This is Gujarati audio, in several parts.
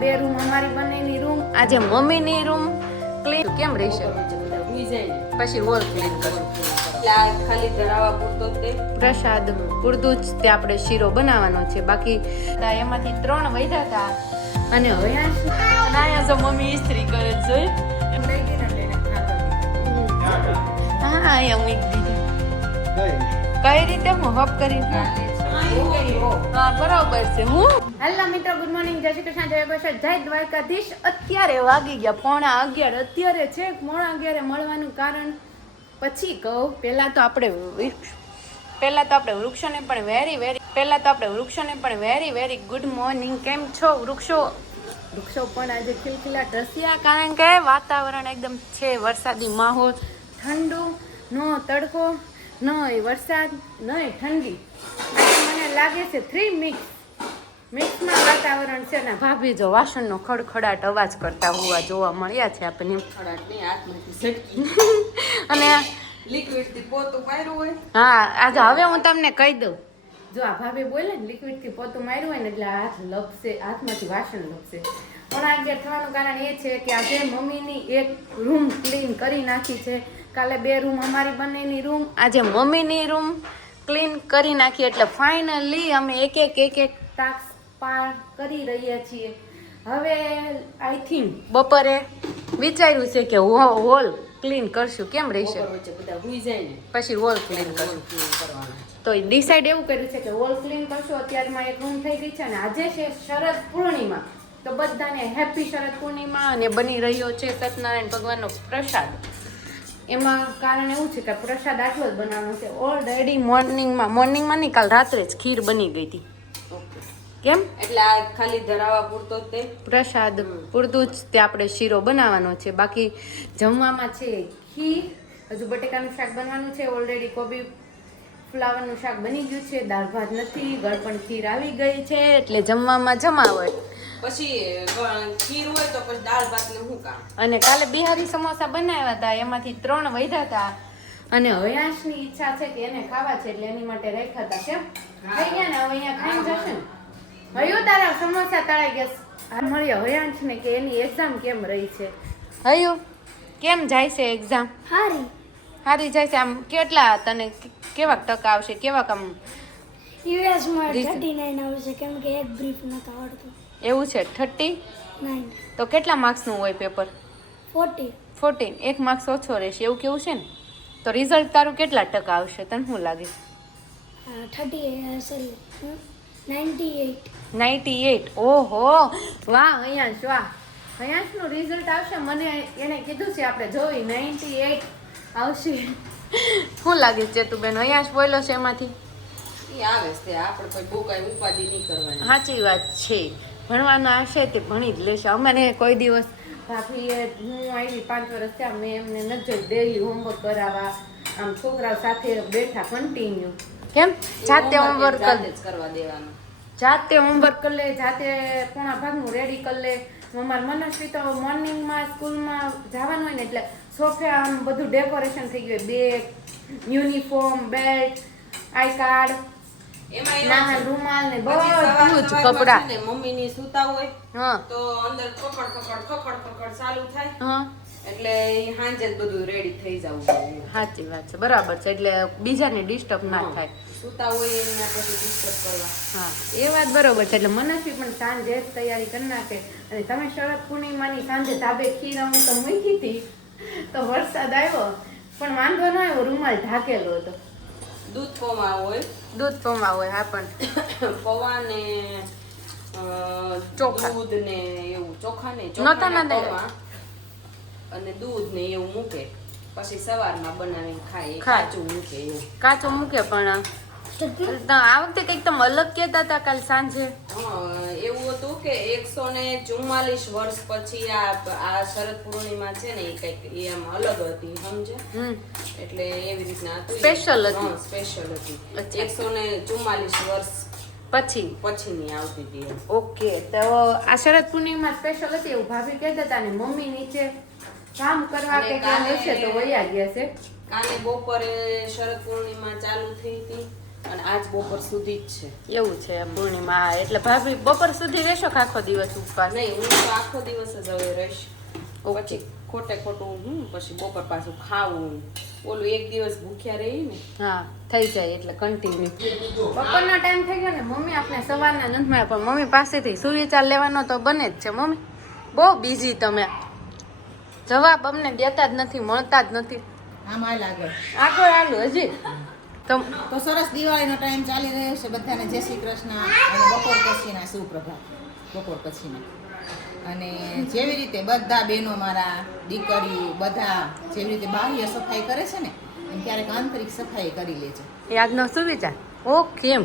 બે રૂમ અમારી બંનેની રૂમ, આજે મમ્મીની રૂમ ક્લીન કેમ રહેશે? પછી હોલ ક્લીન કરશું. ખાલી ધરાવા પૂરતો તે પ્રસાદ પૂરતું જ તે આપણે શીરો બનાવવાનો છે. બાકી એમાંથી 3 વધ્યા હતા અને હવે અહીંયા જો મમ્મી ઇસ્ત્રી કરે છે. હા અહીંયા મૂકી દીધી. કઈ રીતે હું હપ કરી? હા બરાબર છે. હું હેલો મિત્રો, ગુડ મોર્નિંગ, જય શ્રી કૃષ્ણ, જય ગોસાઈ, જય દ્વારકાધીશ. અત્યારે વાગી ગયા 11:15. અત્યારે છે 11:15 મળવાનું કારણ પછી કહું. પહેલા તો આપણે વૃક્ષોને પણ વેરી ગુડ મોર્નિંગ. કેમ છો વૃક્ષો પણ આજે ખિલખિલાટ રસ્યા, કારણ કે વાતાવરણ એકદમ છે વરસાદી માહોલ. ઠંડુ, નો તડકો, નો વરસાદ, નો ઠંડી. મને લાગે છે 3 મિક્સમાં વાતાવરણ છે ને ભાભી જો વાસણનો ખડખડાટ અવાજ કરતા હોવા જોવા મળ્યા છે આપણને. અને લિક્વિડથી પોતું માર્યું હોય. હા આજે હવે હું તમને કહી દઉં, જો આ ભાભી બોલે ને લિક્વિડથી પોતું માર્યું હોય ને એટલે હાથ લપસે, હાથમાંથી વાસણ લપસે. 11:15 થવાનું કારણ એ છે કે આજે મમ્મીની એક રૂમ ક્લીન કરી નાખી છે. કાલે 2 રૂમ અમારી બંનેની રૂમ, આજે મમ્મીની રૂમ ક્લીન કરી નાખી. એટલે ફાઇનલી અમે એક ટાસ્ક પાર કરી રહ્યા છીએ. હવે આઈ થિંક બપોરે વિચાર્યું છે કે હોલ ક્લીન કરશું. કેમ રહેશે? પછી હોલ ક્લીન કરશું. તો ડિસાઈડ એવું કર્યું છે કે હોલ ક્લીન કરશું. અત્યારમાં એક રૂમ થઈ ગઈ છે અને આજે છે શરદ પૂર્ણિમા. તો બધાને હેપી શરદ પૂર્ણિમા. અને બની રહ્યો છે સત્યનારાયણ ભગવાનનો પ્રસાદ. એમાં કારણ એવું છે કે પ્રસાદ આટલો જ બનાવવાનો છે. ઓલરેડી મોર્નિંગમાં નહીં, કાલ રાત્રે જ ખીર બની ગઈ હતી. કેમ? એટલે આ ખાલી ધરાવા પૂરતો તે પ્રસાદ પૂરતું જ તે આપણે શીરો બનાવવાનો છે. બાકી જમવામાં છે ખીર, હજુ બટેકાનું શાક બનવાનું છે. ઓલરેડી કોબી ફ્લાવરનું શાક બની ગયું છે. દાળ ભાત નથી, ગળપણ ખીર આવી ગઈ છે. એટલે જમવામાં જમાવટ. પછી ખીર હોય તો પછી દાળ ભાત ને શું કામ? અને કાલે બિહારી સમોસા બનાવ્યા હતા, એમાંથી 3 વધ્યા હતા. અને હયાશની ઈચ્છા છે કે એને ખાવા છે એટલે એની માટે રાખ્યા હતા. કેમ થઈ ગયા ને? હવે અહીંયા ખાઈ જશે ને. હયું તારા સમોસા તળાઈ ગયા. મળ્યો હયાંશ ને કે એની એક્ઝામ કેમ રહી છે. હયું કેમ જાય છે એક્ઝામ? હારી જાય છે. આમ કેટલા તને કેવા ટકા આવશે? કેવા કામ? યુએસ માં 39 આવશે, કેમ કે એક બ્રીફ નતા આવડતું. એવું છે? 39. તો કેટલા માર્ક્સનું હોય પેપર? 14. 1 માર્ક્સ ઓછો રહેશે એવું કેવું છે ને? તો રિઝલ્ટ તારું કેટલા ટકા આવશે તને શું લાગે? 98. ઓહો વાહ હયાંશ, વાહ. હયાંશનું રિઝલ્ટ આવશે. મને એને કીધું છે આપણે જોઈ 98 આવશે. શું લાગે છે તું બેન? હયાંશ બોલ્યો છે એમાંથી આવે છે. આપણે કોઈ બહુ કઈ ઉપાધિ નહીં કરવાની. સાચી વાત છે. ભણવાના હશે તે ભણી જ લેશે. અમને કોઈ દિવસ ભાભીએ, હું આવી 5 વર્ષ થયા, મેં એમને નથી જોઈ ડેલી હોમવર્ક કરાવવા. આમ છોકરાઓ સાથે બેઠા કન્ટિન્યુ. કેમ? જાતે હોમવર્ક કરવા દેવાનું. જાતે હોમવર્ક કરી લે, જાતે પોણા ભાગનું રેડી કરી લે. અમારા મનસ્વી તો મોર્નિંગમાં સ્કૂલમાં જવાનું હોય ને એટલે સોફા આમ બધું ડેકોરેશન થઈ ગયું. Bag, uniform, belt, I card, નાના રૂમાલ ને બધું જ કપડા. મમ્મીની સુતા હોય તો અંદર ખકડ ચાલુ થાય. એટલે સાંજે જ બધું રેડી થઈ જવું. સાચી વાત છે, બરાબર છે. એટલે બીજાને ડિસ્ટર્બ ના થાય. સુતા હોય એમને પછી ડિસ્ટર્બ કરવા. હા એ વાત બરોબર છે. એટલે મનસ્વી પણ સાંજે જ તૈયારી કરી નાખે. અને તમે શરદ પૂર્ણિમાની સાંજે ધાબે ખીર હું તો મૂકી હતી તો વરસાદ આવ્યો પણ વાંધો ન આવ્યો, રૂમાલ ઢાકેલો હતો. દૂધ પૌવા હોય. હા પણ પૌવા ને ચોખા, દૂધ ને એવું. ચોખા ને ચોખા અને દૂધ ને એવું મૂકે. પછી સવારમાં બનાવીને ખાય. કાચું મૂકે. પણ આ વખતે કંઈક તમે અલગ કહેતા હતા કાલ સાંજે. એવું હતું કે 144 વર્ષ પછી આ શરદ પૂર્ણિમા છે ને એ કંઈક એમ અલગ હતી, સમજે? એટલે એવી રીતના સ્પેશિયલ હતી. 144 વર્ષ પછીની આવતી હતી. ઓકે, તો આ શરદ પૂર્ણિમા સ્પેશિયલ હતી એવું ભાભી કહેતા હતા. ને મમ્મી નીચે કામ કરવા કે હશે તો વયા ગયા છે. કાલે બપોરે શરદ પૂર્ણિમા ચાલુ થઈ હતી અને આજ બપોર સુધી જ છે. એવું છે પૂર્ણિમા. હા, એટલે ભાભી બપોર સુધી રહેશો કે આખો દિવસ ઉપવાસ? નહીં, હું તો આખો દિવસ જ હવે રહીશ. પછી ખોટે ખોટું પછી બપોર પાછું ખાવું, ઓલું એક દિવસ ભૂખ્યા રહી ને. હા, થઈ જાય એટલે કન્ટિન્યુ. બપોરનો ટાઈમ થઈ ગયો ને મમ્મી આપણે સવારના નથી મળ્યા, પણ મમ્મી પાસેથી સુવિચાર લેવાનો તો બને જ છે. મમ્મી બહુ બિઝી તમે, જવાબ અમને દેતા જ નથી, મળતા જ નથી. આમાં લાગે આગળ આલું હજી તો સરસ દિવાળીનો ટાઈમ ચાલી રહ્યો છે. બધાને જય શ્રી કૃષ્ણ અને બપોર પછીના સુપ્રભાત. બપોર પછીના અને જેવી રીતે બધા બહેનો મારા દીકરીઓ બધા જેવી રીતે બાહ્ય સફાઈ કરે છે ને એમ ક્યારેક આંતરિક સફાઈ કરી લેજો. એ આજનો સુવિચાર. ઓકે એમ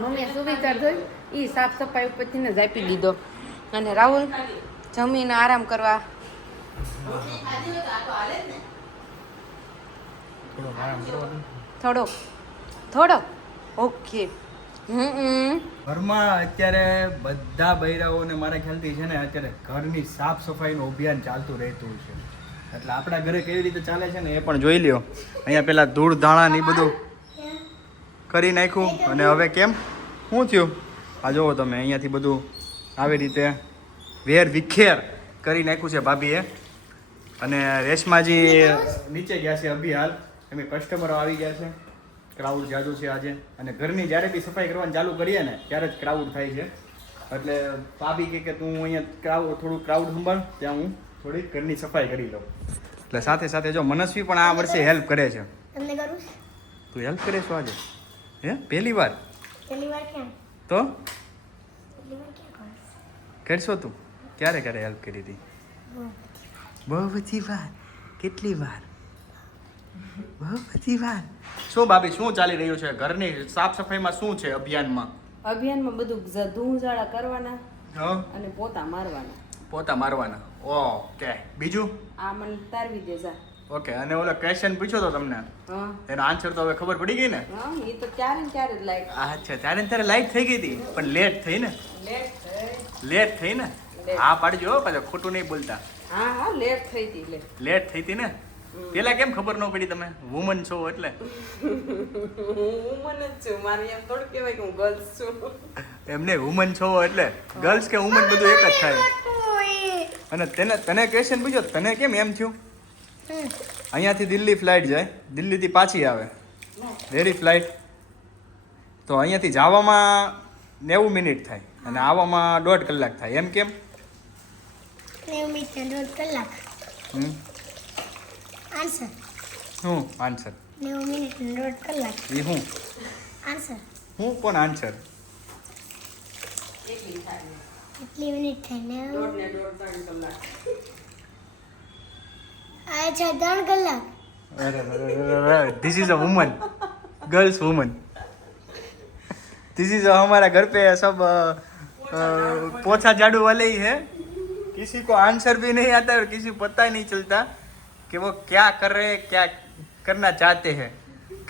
મમ્મીએ સુવિચાર જોઈ એ સાફ સફાઈ ઉપરથી જ આપી દીધો. અને રાહુલ જમીને આરામ કરવા. થોડો ઓકે. ઘરમાં અત્યારે બધા બૈરાઓને મારા ખ્યાલથી છે ને અત્યારે ઘરની સાફ સફાઈનું અભિયાન ચાલતું રહેતું છે. એટલે આપણા ઘરે કેવી રીતે ચાલે છે ને એ પણ જોઈ લ્યો. અહીંયા પેલા ધૂળ ધાણા ને બધું કરી નાખ્યું અને હવે કેમ શું થયું આ જુઓ તમે અહીંયાથી બધું આવી રીતે વેર વિખેર કરી નાખ્યું છે ભાભીએ. અને રેશમાજી નીચે ગયા છે અભી હાલ. એમ કસ્ટમરો આવી ગયા છે. ક્રાઉડ જાજુ છે આજે. અને ઘરની જ્યારે બી સફાઈ કરવાનું ચાલુ કરીએ ને ત્યારે જ ક્રાઉડ થાય છે. એટલે ભાભી કહે કે તું અહીંયા થોડું ક્રાઉડ સંભાળ, ત્યાં હું થોડી ઘરની સફાઈ કરી લઉં. એટલે સાથે સાથે જો મનસ્વી પણ આ વર્ષે હેલ્પ કરે છે. તમને કરું? તું હેલ્પ કરે છો આજે? હે પહેલી વાર? પહેલી વાર કેમ? તો પહેલી વાર ક્યાં કરું? કરશો તું? ક્યારે ક્યારે હેલ્પ કરી હતી? બહુ બધી વાર. કેટલી વાર? બહુ બધી વાર. શું ભાભી શું ચાલી રહ્યું છે ઘરની સાફ સફાઈમાં? શું છે અભિયાનમાં? અભિયાનમાં બધું ધૂળઝાડા કરવાના હા, અને પોતા મારવાના. પોતા મારવાના. ઓકે, બીજું? આ મને તારવી દે જા. ઓકે. અને ઓલો ક્વેશ્ચન પૂછ્યો તો તમને, હા એનો આન્સર તો હવે ખબર પડી ગઈ ને? હા, એ તો ત્યારે ને ત્યારે જ લાઈક અચ્છા, ત્યારે ને ત્યારે લાઈટ થઈ ગઈ હતી પણ લેટ થઈ ને? લેટ થઈ ને? હા પાડજો હો, પાછા ખોટું નહીં બોલતા. હા હા લેટ થઈ હતી લે. લેટ થઈ હતી ને? પેલા કેમ ખબર ન પડી? તમે વુમન છો એટલે. હું મને જ છું, મારે એમ થોડું કહેવાય કે હું ગર્લ્સ છું. એમને વુમન છો એટલે ગર્લ્સ કે વુમન બધું એક જ થાય. અને તને ક્વેશ્ચન પૂછ્યો તને કેમ એમ થયું? અહીંયાથી દિલ્હી ફ્લાઇટ જાય, દિલ્હીથી પાછી આવે ડેરી ફ્લાઇટ, તો અહીંયાથી જવામાં 90 મિનિટ થાય અને આવવામાં 1.5 કલાક થાય. એમ કેમ? 90 મિનિટ ને 1.5 કલાક. આન્સર શું આન્સર? 90 મિનિટ ને 1.5 કલાક. એ શું આન્સર હું કોણ આન્સર? એટલી મિનિટ થાય 90. દોઢ ને દોઢ 3 કલાક. અચ્છા 3 કલાક. This is a woman, girls woman. This is हमारा घर पे सब पोछा झाड़ू वाले ही है. किसी को आंसर भी नहीं आता और किसी को पता ही नहीं चलता कि वो क्या कर रहे हैं, क्या करना चाहते हैं.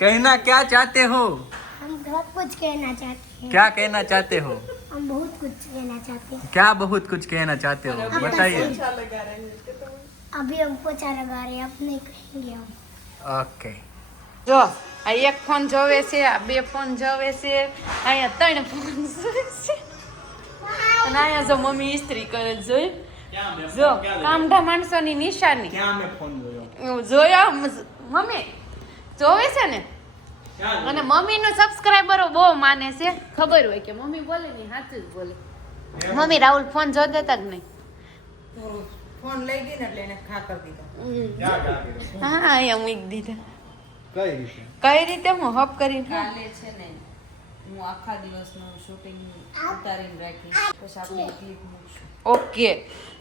कहना क्या चाहते हो? हम बहुत कुछ कहना चाहते हैं. क्या कहना चाहते हो? हम बहुत कुछ कहना चाहते हैं. क्या बहुत कुछ कहना चाहते हो बताइए. अभी हम पोछा लगा रहे हैं, अब नहीं कहेंगे हम. ओके. જો આ એક ફોન જોવે છે, આ 2 ફોન જોવે છે, અહીંયા 3 ફોન જોવે છે, અને અહીંયા જો મમ્મી ઇસ્ત્રી કરે છે. જોઈ જો કામઢા માણસોની નિશાની. क्या मैं फोन जोयो? જોયા મમ્મી જોવે છે ને. અને મમ્મીનો સબસ્ક્રાઇબરો બહુ માને છે, ખબર હોય કે મમ્મી બોલે ને સાચું જ બોલે. મમ્મી રાહુલ ફોન જોતા હતા કે નહીં? ફોન લઈ ગઈ ને એટલે એને ખા કરી દીધો. क्या क्या करो? હા અહીંયા મૂકી દીધા. કઈ રીતે? કઈ રીતે હું હપ કરીને કાલે છે ને હું આખા દિવસનું શૂટિંગ ઉતારીને રાખીશ, પછી આપણે ક્લિપ મૂકશું. ઓકે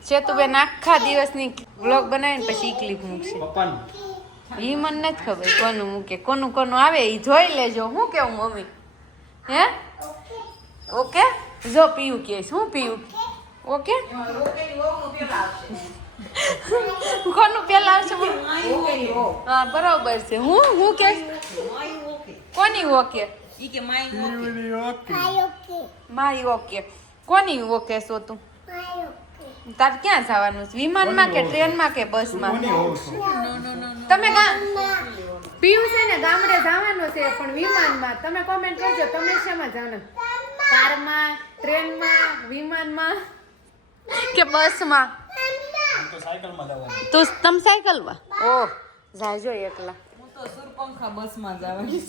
સેતુબેન આખા દિવસની વ્લોગ બનાવીને પછી ક્લિપ મૂકશે. પપ્પાનું ઈ મને નથી ખબર કોનું મૂકે, કોનું કોનું આવે ઈ જોઈ લેજો. હું કેવું મમ્મી? હે ઓકે. જો પીયું કે શું પીયું? ઓકે કોનું પેલા આવશે? હા બરોબર છે. હું કે કોની ઓકે? ઈ કે માય ઓકે. મારી ઓકે. કોની ઓકે છો તું? તાર ક્યાં જવાનું છે? વિમાનમાં કે ટ્રેનમાં કે બસમાં? તમે પીયું છે ને ગામડે જવાનું છે પણ વિમાનમાં. તમે કોમેન્ટ કરજો તમે શેમાં જવાનું? કારમાં, ટ્રેનમાં, વિમાનમાં કે બસમાં? તો સાયકલમાં જવાનું. તો તમે સાયકલમાં? ઓહ જાજો એકલા. હું તો સુરપંખા બસમાં જવાની.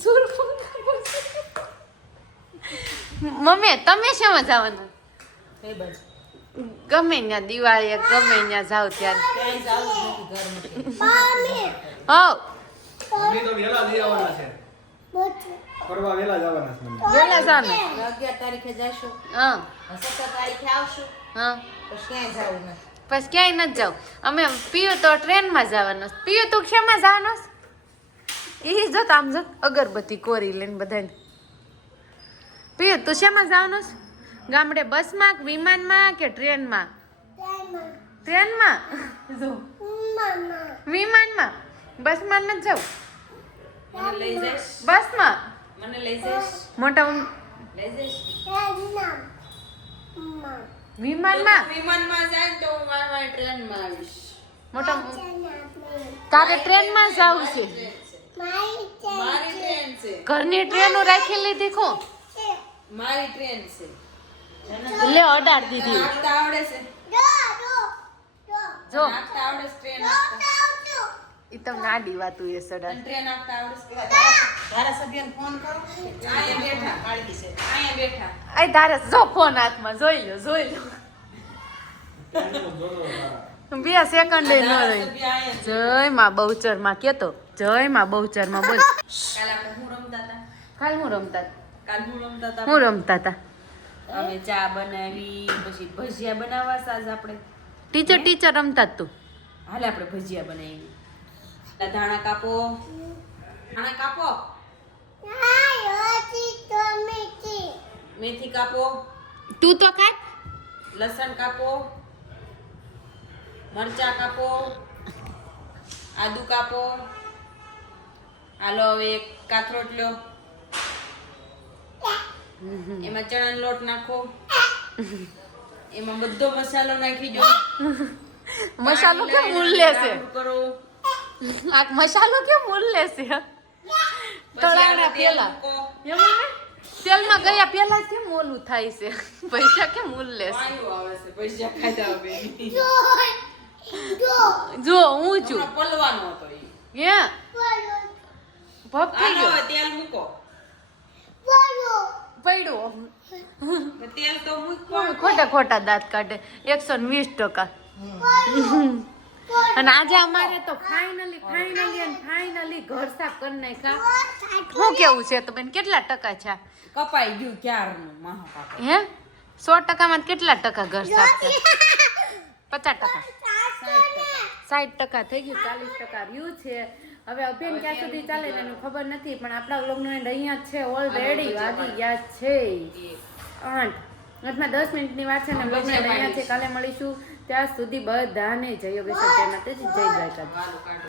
મમ્મી તમે શેમાં જવાનું? કઈ બાજુ? ગમે ત્યાં દિવાળીએ ગમે ત્યાં જાવ ત્યારે. ક્યાંય જાવું જ નથી ઘરમાં. હવ મમ્મી તો વહેલા જઈ આવવાના છે. ફરવા વહેલા જવાના છે મમ્મી. વેલા જાને. 11 તારીખે જાશું, હા 17 તારીખે આવશું, હા પછી ક્યાંય જાવું નથી. બસ ક્યાંય નથી જાવ. અમે પીયું તો ટ્રેનમાં જવાનો. પીયું તું શેમાં જવાનો? એ જો તો આમ જો અગરબત્તી કોરી લઈને બધાને. પીયું તું શેમાં જવાનો? ગામડે બસમાં કે વિમાનમાં કે ટ્રેનમાં? ટ્રેનમાં જો વિમાનમાં. બસમાં નથી જાવ. મને લઈ જઈશ, બસમાં મને લઈ જઈશ, મોટા લઈ જઈશ. વિમાનમાં વિમાનમાં જાય ને તો હું મારી ટ્રેનમાં આવીશ. મોટા તારે ટ્રેનમાં જવું છે? મારી ટ્રેન છે, ઘરની ટ્રેનો રાખી લીધી કો? મારી ટ્રેન છે. લે અડાડ દીધી. નાખતા આવડે છે, જો નાખતા આવડે છે ટ્રેન નાખતા. ઈ તમને આડી વાતું એ સડા. તને ટ્રેન નાખતા આવડે છે? ધારાસભ્યને ફોન કરો. અહીંયા બેઠા, કાળકી છે. અહીંયા બેઠા. આય તારે જો ફોન હાથમાં જોઈ લો જોઈ લો. 2 સેકન્ડ ન રહી. ધારાસભ્ય અહીંયા છે. જય માં બહુચર માં કેતો જય માં બહુચર માં બોલ. કાલ આપણે હું રમતા હતા? કાલ હું રમતા કાલ હું રમતા હતા? હું રમતા હતા. અમે ચા બનાવી, પછી ભજીયા બનાવવા સાજ આપણે. ટીચર રમતા જ તું. હાલે આપણે ભજીયા બનાવી. ધાણા કાપો, ધાણા કાપો, મેથી કાપો, તું તો કાટ. લસણ કાપો, મરચા કાપો, આદુ કાપો. હાલો હવે એક કાથરોટ લ્યો, એમાં ચણાનો લોટ નાખો, એમાં બધો મસાલો નાખી દો. મસાલો કેમ મૂલ્ય છે? રાઉન્ડ કરો. આ મસાલો કેમ મૂલ્ય છે? પછી તળાવડા આમાં તેલ પેલા મૂકો. એમ ને? તેલમાં ગયા પેલા જ કેમ ઓલું થાય છે? પૈસા કેમ મૂલ્ય છે? વાયુ આવે છે, પૈસા ખાધા હવે. જો હું છું હમણાં પલવાનો હતો ઈ. હે ભપ થઈ હાલો ગયો હવે તેલ મૂકો. પડ્યો. તેલ તો મૂકો. ખોટા દાંત કાઢે 120%. અને આજે અમારે તો ફાઇનલી ઘર સાફ કરી નાખ્યા. શું કેવું છે તો બેન કેટલા ટકા છે? કપાઈ ગયું ક્યારનું મહાપાપ. હે 100% માં કેટલા ટકા ઘર સાફ છે? 50%, 60% થઈ ગયું, 40% રહ્યું છે. હવે અભિયાન ક્યાં સુધી ચાલે ને એનું ખબર નથી પણ આપણા વ્લોગનો એન્ડ અહીંયા જ છે. ઓલરેડી વાગી ગયા છે 8. 10 મિનિટની વાત છે ને વ્લોગનો એન્ડ અહીંયા છે. કાલે મળીશું. ત્યાં સુધી બધાને જય યોગેશ્વર જય માતાજી જય દ્વારકા.